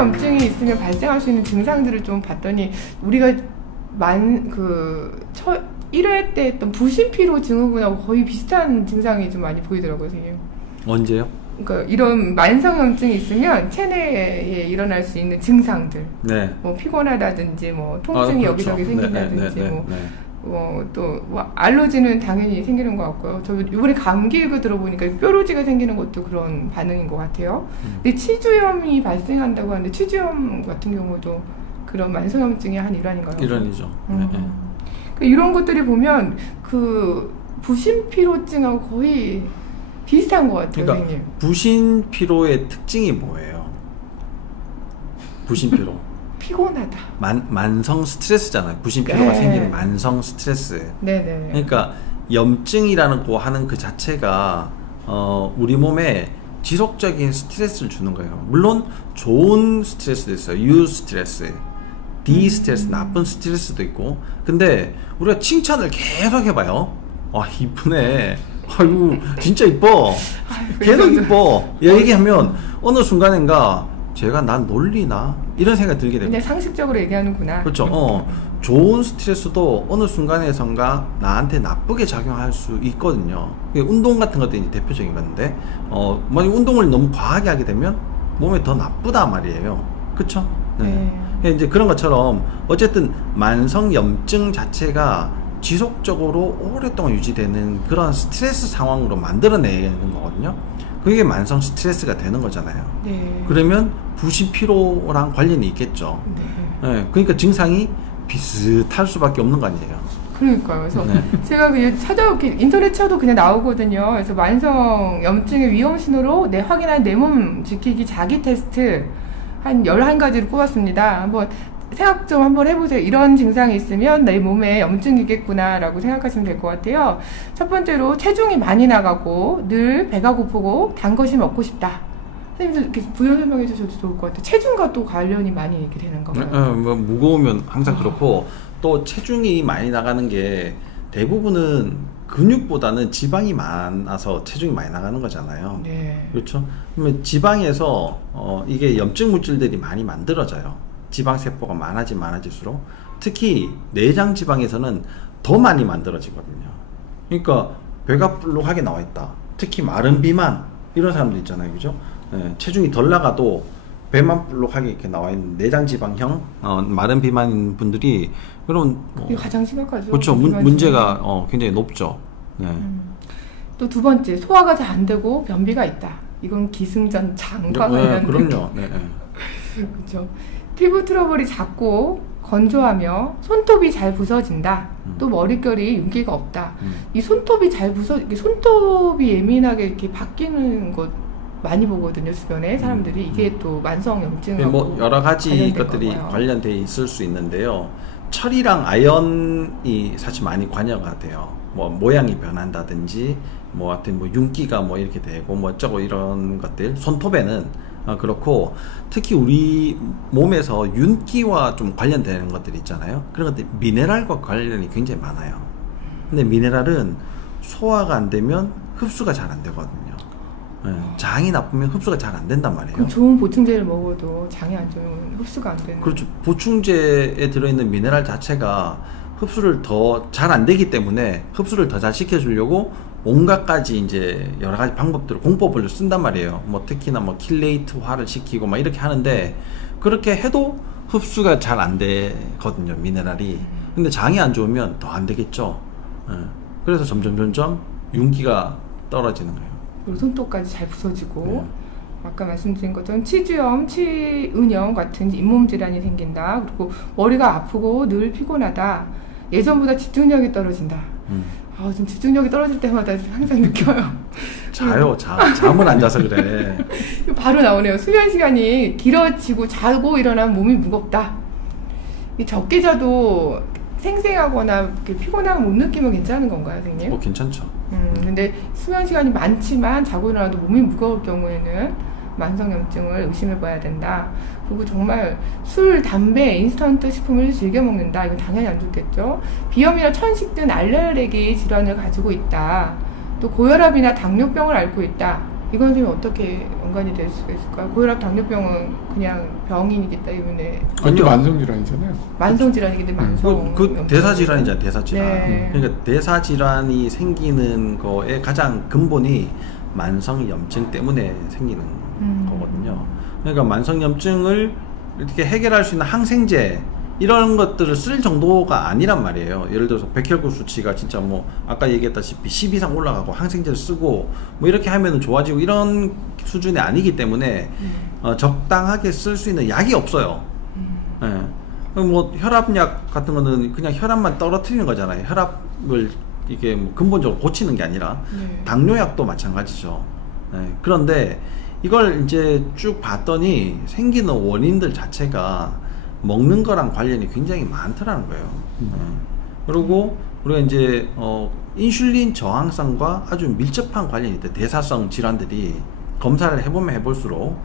만성염증이 있으면 발생할 수 있는 증상들을 좀 봤더니 우리가 1회 때 했던 부신피로 증후군하고 거의 비슷한 증상이 좀 많이 보이더라고요, 선생님. 언제요? 그러니까 이런 만성염증이 있으면 체내에 일어날 수 있는 증상들, 네. 뭐 피곤하다든지, 뭐 통증이 그렇죠. 여기저기 생긴다든지, 네. 또 알러지는 당연히 생기는 것 같고요. 저 이번에 감기 얘기 들어보니까 뾰루지가 생기는 것도 그런 반응인 것 같아요. 근데 치주염이 발생한다고 하는데 치주염 같은 경우도 그런 만성염증의 한 일환인가요? 일환이죠. 그러니까 이런 것들이 보면 그 부신피로증하고 거의 비슷한 것 같아요. 그러니까 선생님. 부신피로의 특징이 뭐예요? 부신피로. 피곤하다. 만성 스트레스잖아요. 부신피로가 네. 생기는 만성 스트레스. 네네. 그러니까 염증이라는 거 하는 그 자체가 우리 몸에 지속적인 스트레스를 주는 거예요. 물론 좋은 스트레스도 있어요. 유 스트레스, 디 스트레스, 나쁜 스트레스도 있고. 근데 우리가 칭찬을 계속 해봐요. 아, 이쁘네. 아이고 진짜 이뻐. 계속 이뻐. 얘기하면 어느 순간인가 제가 난 놀리나 이런 생각이 들게 됩니다. 그냥 상식적으로 얘기하는구나. 그렇죠. 좋은 스트레스도 어느 순간에선가 나한테 나쁘게 작용할 수 있거든요. 운동 같은 것도 이제 대표적인 건데, 만약 운동을 너무 과하게 하게 되면 몸에 더 나쁘다 말이에요. 그렇죠? 네. 이제 그런 것처럼 어쨌든 만성 염증 자체가 지속적으로 오랫동안 유지되는 그런 스트레스 상황으로 만들어내는 거거든요. 그게 만성 스트레스가 되는 거잖아요. 네. 그러면 부신피로랑 관련이 있겠죠. 네. 그러니까 증상이 비슷할 수밖에 없는 거 아니에요. 그러니까요. 그래서 제가 인터넷 쳐도 그냥 나오거든요. 그래서 만성 염증의 위험 신호로 확인한 내 몸 지키기 자기 테스트 한 11가지를 뽑았습니다. 생각 좀 한번 해보세요. 이런 증상이 있으면 내 몸에 염증이겠구나 라고 생각하시면 될 것 같아요. 첫 번째로 체중이 많이 나가고 늘 배가 고프고 단 것이 먹고 싶다. 선생님도 이렇게 부연 설명해 주셔도 좋을 것 같아요. 체중과 또 관련이 많이 이렇게 되는 건가요? 무거우면 항상 그렇고 또 체중이 많이 나가는 게 대부분은 근육보다는 지방이 많아서 체중이 많이 나가는 거잖아요. 네. 그렇죠? 그러면 지방에서 이게 염증 물질들이 많이 만들어져요. 지방세포가 많아질수록 특히 내장 지방에서는 더 많이 만들어지거든요. 그러니까 배가 불룩하게 나와 있다. 특히 마른 비만 이런 사람들 있잖아요. 그죠? 체중이 덜 나가도 배만 불룩하게 이렇게 나와 있는 내장 지방형 마른 비만인 분들이 그럼 이게 가장 심각하죠. 그렇죠. 문제가 굉장히 높죠. 네. 또 두 번째, 소화가 잘 안 되고 변비가 있다. 이건 기승전장과 관련된. 그럼요. 그렇죠. 피부 트러블이 잦고 건조하며 손톱이 잘 부서진다. 또 머릿결이 윤기가 없다. 이 손톱이 손톱이 예민하게 이렇게 바뀌는 것 많이 보거든요. 주변에 사람들이. 이게 또 만성 염증하고 여러 가지 것들이 거고요. 관련돼 있을 수 있는데요. 철이랑 아연이 사실 많이 관여가 돼요. 모양이 변한다든지 하여튼 윤기가 이렇게 되고 어쩌고 이런 것들. 손톱에는 그렇고 특히 우리 몸에서 윤기와 좀 관련되는 것들이 있잖아요. 그런 것들이 미네랄과 관련이 굉장히 많아요. 근데 미네랄은 소화가 안 되면 흡수가 잘 안 되거든요. 장이 나쁘면 흡수가 잘 안 된단 말이에요. 그럼 좋은 보충제를 먹어도 장이 안 좋으면 흡수가 안 되는. 그렇죠. 보충제에 들어있는 미네랄 자체가 흡수를 더 잘 안 되기 때문에 흡수를 더 잘 시켜주려고 온갖 가지 이제 여러 가지 방법들을 공법을 쓴단 말이에요. 특히나 킬레이트화를 시키고 이렇게 하는데 그렇게 해도 흡수가 잘 안 되거든요. 미네랄이. 근데 장이 안 좋으면 더 안 되겠죠. 그래서 점점 윤기가 떨어지는 거예요. 그리고 손톱까지 잘 부서지고 아까 말씀드린 것처럼 치주염, 치은염 같은 잇몸 질환이 생긴다. 그리고 머리가 아프고 늘 피곤하다. 예전보다 집중력이 떨어진다. 지금 집중력이 떨어질 때마다 항상 느껴요. 잠을 안 자서 그래. 바로 나오네요. 수면 시간이 길어지고 자고 일어나면 몸이 무겁다. 적게 자도 생생하거나 피곤함을 못 느끼면 괜찮은 건가요, 선생님? 괜찮죠. 근데 수면 시간이 많지만 자고 일어나도 몸이 무거울 경우에는 만성염증을 의심해봐야 된다. 그리고 정말 술, 담배, 인스턴트 식품을 즐겨 먹는다. 이건 당연히 안 좋겠죠. 비염이나 천식 등 알레르기 질환을 가지고 있다. 또 고혈압이나 당뇨병을 앓고 있다. 이건 좀 어떻게 연관이 될 수가 있을까요? 고혈압, 당뇨병은 그냥 병이기 때문에 아니요, 만성질환이잖아요. 만성질환이기 때문에 만성. 그 대사질환이잖아요, 대사질환. 네. 그러니까 대사질환이 생기는 거의 가장 근본이 만성염증 때문에 생기는 거거든요. 그러니까 만성염증을 이렇게 해결할 수 있는 항생제 이런 것들을 쓸 정도가 아니란 말이에요. 예를 들어서 백혈구 수치가 진짜 뭐 아까 얘기했다시피 10 이상 올라가고 항생제를 쓰고 뭐 이렇게 하면 좋아지고 이런 수준이 아니기 때문에 적당하게 쓸 수 있는 약이 없어요. 뭐 혈압약 같은 거는 그냥 혈압만 떨어뜨리는 거잖아요. 혈압을 이게 뭐 근본적으로 고치는 게 아니라 당뇨약도 마찬가지죠. 그런데 이걸 이제 쭉 봤더니 생기는 원인들 자체가 먹는 거랑 관련이 굉장히 많더라는 거예요. 그리고 우리가 이제 인슐린 저항성과 아주 밀접한 관련이 있대. 대사성 질환들이 검사를 해보면 해볼수록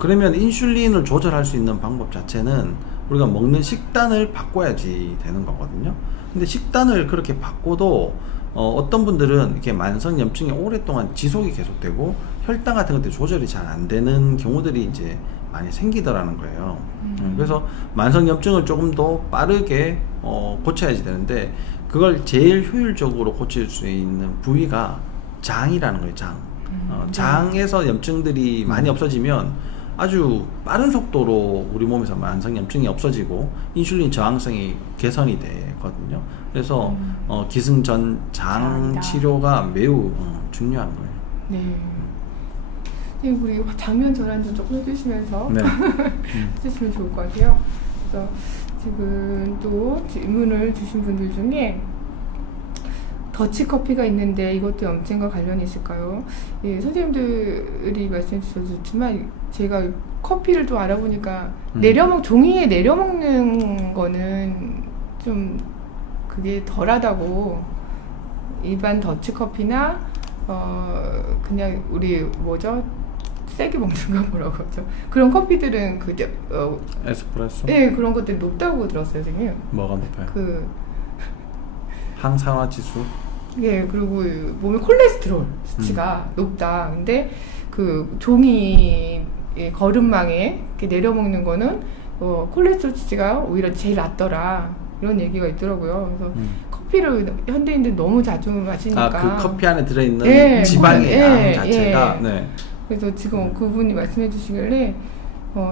그러면 인슐린을 조절할 수 있는 방법 자체는 우리가 먹는 식단을 바꿔야지 되는 거거든요. 근데 식단을 그렇게 바꿔도 어떤 분들은 이렇게 만성염증이 오랫동안 지속이 계속되고 혈당 같은 것들이 조절이 잘 안 되는 경우들이 이제 많이 생기더라는 거예요. 그래서 만성염증을 조금 더 빠르게 고쳐야지 되는데 그걸 제일 효율적으로 고칠 수 있는 부위가 장이라는 거예요. 장에서 염증들이 많이 없어지면 아주 빠른 속도로 우리 몸에서 만성염증이 없어지고 인슐린 저항성이 개선이 되거든요. 그래서 기승전장 치료가 매우 중요한 거예요. 네. 우리 장면 전환 좀 조금 해주시면서 해주시면 좋을 것 같아요. 그래서 지금 또 질문을 주신 분들 중에 더치커피가 있는데 이것도 염증과 관련이 있을까요? 예, 선생님들이 말씀해 주셔도 좋지만 제가 커피를 또 알아보니까 종이에 내려먹는 거는 좀 그게 덜하다고. 일반 더치커피나 그냥 우리 뭐죠? 세게 먹는 거 뭐라고 하죠? 그런 커피들은 에스프레소? 네, 그런 것들이 높다고 들었어요, 선생님. 뭐가 높아요? 항산화 지수? 예, 그리고 몸의 콜레스테롤 수치가 높다. 근데 그 종이 거름망에 이렇게 내려먹는 거는 콜레스테롤 수치가 오히려 제일 낮더라. 이런 얘기가 있더라고요. 그래서 커피를 현대인들 너무 자주 마시니까. 그 커피 안에 들어있는 지방의 양 자체가. 네. 그래서 지금 그분이 말씀해 주시길래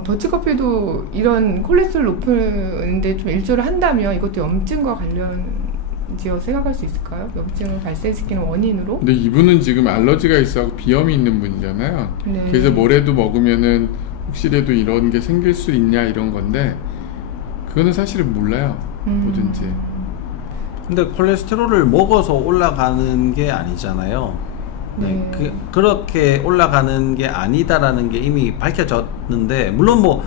더치커피도 이런 콜레스테롤 높은데 좀 일조를 한다면 이것도 염증과 관련지어 생각할 수 있을까요? 염증을 발생시키는 원인으로? 근데 이분은 지금 알러지가 있어서 비염이 있는 분이잖아요. 네. 그래서 뭐래도 먹으면은 혹시라도 이런 게 생길 수 있냐 이런 건데 그거는 사실은 몰라요. 뭐든지. 근데 콜레스테롤을 먹어서 올라가는 게 아니잖아요. 네. 그렇게 올라가는 게 아니다라는 게 이미 밝혀졌는데, 물론 뭐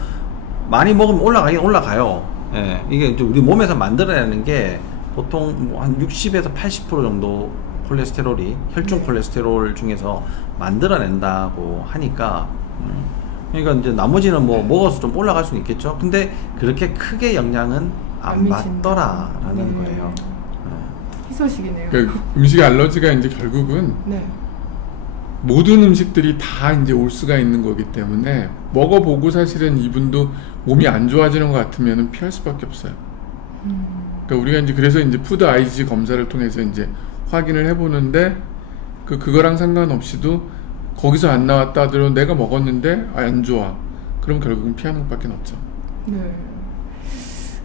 많이 먹으면 올라가긴 올라가요. 예, 이게 이제 우리 몸에서 만들어내는 게 보통 뭐 한 60에서 80% 정도 콜레스테롤이 혈중 콜레스테롤 중에서 만들어낸다고 하니까, 그러니까 이제 나머지는 뭐 먹어서 좀 올라갈 수는 있겠죠. 근데 그렇게 크게 영향은 안 받더라라는 거예요. 희소식이네요. 그러니까 음식 알러지가 이제 결국은 모든 음식들이 다 이제 올 수가 있는 거기 때문에 먹어보고 사실은 이분도 몸이 안 좋아지는 것 같으면 피할 수밖에 없어요. 그러니까 우리가 이제 그래서 이제 푸드 IgG 검사를 통해서 이제 확인을 해보는데 그거랑 상관없이도 거기서 안 나왔다 하더라도 내가 먹었는데 안 좋아. 그럼 결국은 피하는 것밖에 없죠. 네.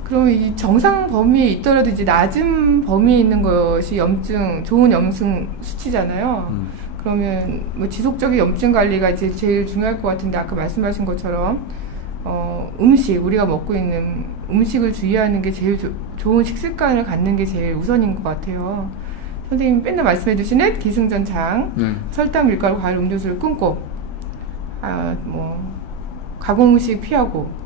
그럼 이 정상 범위에 있더라도 이제 낮은 범위에 있는 것이 좋은 염증 수치잖아요. 그러면 뭐 지속적인 염증 관리가 이제 제일 중요할 것 같은데 아까 말씀하신 것처럼 우리가 먹고 있는 음식을 주의하는 게 제일 좋은 식습관을 갖는 게 제일 우선인 것 같아요. 선생님이 맨날 말씀해 주시는 기승전장, 설탕, 밀가루, 과일, 음료수를 끊고 가공음식 피하고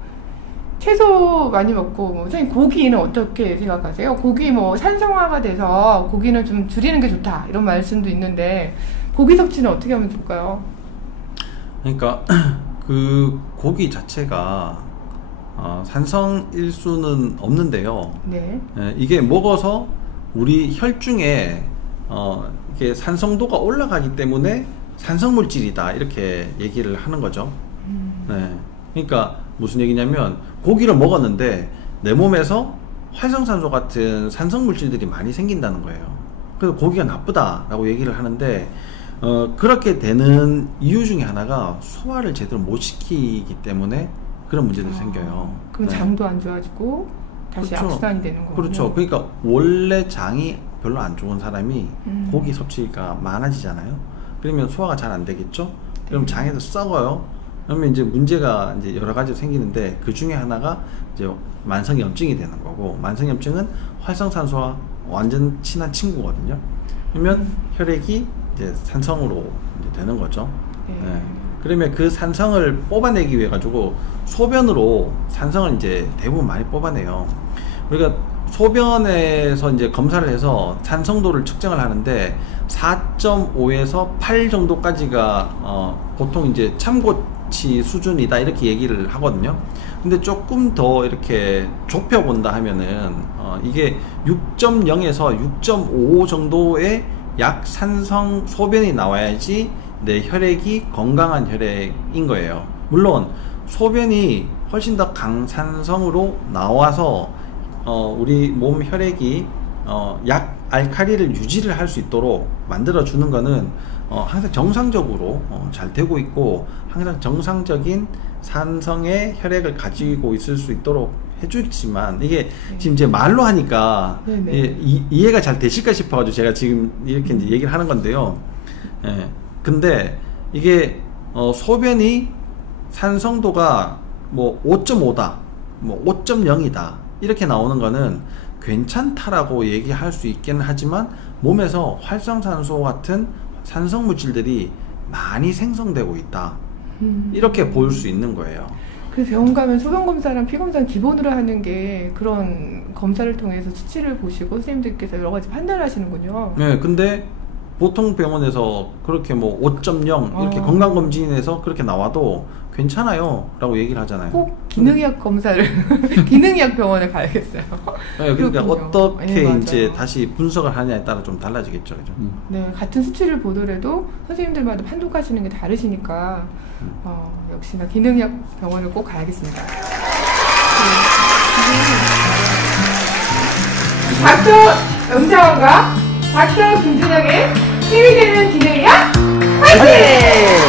채소 많이 먹고 선생님 고기는 어떻게 생각하세요? 고기 산성화가 돼서 고기는 좀 줄이는 게 좋다 이런 말씀도 있는데 고기 섭취는 어떻게 하면 좋을까요? 그러니까 그 고기 자체가 산성일수는 없는데요. 네. 이게 먹어서 우리 혈중에 이게 산성도가 올라가기 때문에 산성물질이다 이렇게 얘기를 하는 거죠. 네. 그러니까 무슨 얘기냐면 고기를 먹었는데 내 몸에서 활성산소 같은 산성물질들이 많이 생긴다는 거예요. 그래서 고기가 나쁘다라고 얘기를 하는데 그렇게 되는 이유 중에 하나가 소화를 제대로 못 시키기 때문에 그런 문제들이 생겨요. 그럼 네. 장도 안 좋아지고 다시 그렇죠. 악순환이 되는 거군요. 그렇죠. 그러니까 원래 장이 별로 안 좋은 사람이 고기 섭취가 많아지잖아요. 그러면 소화가 잘 안 되겠죠. 그럼 장에서 썩어요. 그러면 이제 문제가 이제 여러 가지 생기는데 그 중에 하나가 이제 만성염증이 되는 거고, 만성염증은 활성산소와 완전 친한 친구거든요. 그러면 혈액이 이제 산성으로 이제 되는 거죠. 네. 그러면 그 산성을 뽑아내기 위해 가지고 소변으로 산성을 이제 대부분 많이 뽑아내요. 우리가 소변에서 이제 검사를 해서 산성도를 측정을 하는데 4.5에서 8 정도까지가 보통 이제 참고치 수준이다 이렇게 얘기를 하거든요. 근데 조금 더 이렇게 좁혀본다 하면은 이게 6.0에서 6.5 정도의 약산성 소변이 나와야지 내 혈액이 건강한 혈액인 거예요. 물론 소변이 훨씬 더 강산성으로 나와서 우리 몸 혈액이 약 알칼리를 유지를 할 수 있도록 만들어 주는 거는 항상 정상적으로 잘 되고 있고, 항상 정상적인 산성의 혈액을 가지고 있을 수 있도록 해주지만, 이게 지금 제 말로 하니까 이해가 잘 되실까 싶어가지고 제가 지금 이렇게 이제 얘기를 하는 건데요. 예. 근데 이게 소변이 산성도가 뭐 5.5다, 뭐 5.0이다 이렇게 나오는 거는 괜찮다라고 얘기할 수 있긴 하지만 몸에서 활성산소 같은 산성물질들이 많이 생성되고 있다 이렇게 볼 수 있는 거예요. 그래서 병원 가면 소변검사랑 피검사는 기본으로 하는 게 그런 검사를 통해서 수치를 보시고 선생님들께서 여러 가지 판단을 하시는군요. 네, 근데 보통 병원에서 그렇게 뭐 5.0 이렇게 건강검진에서 그렇게 나와도 괜찮아요 라고 얘기를 하잖아요. 꼭 기능의학 검사를 기능의학 병원에 가야겠어요. 네, 그러니까 그렇군요. 어떻게 네, 이제 다시 분석을 하냐에 따라 좀 달라지겠죠. 그죠? 네, 같은 수치를 보더라도 선생님들마다 판독하시는 게 다르시니까 역시나 기능의학 병원을 꼭 가야겠습니다. 닥터 영자원과 닥터 김준영의 힘이 되는 기능의학 화이팅!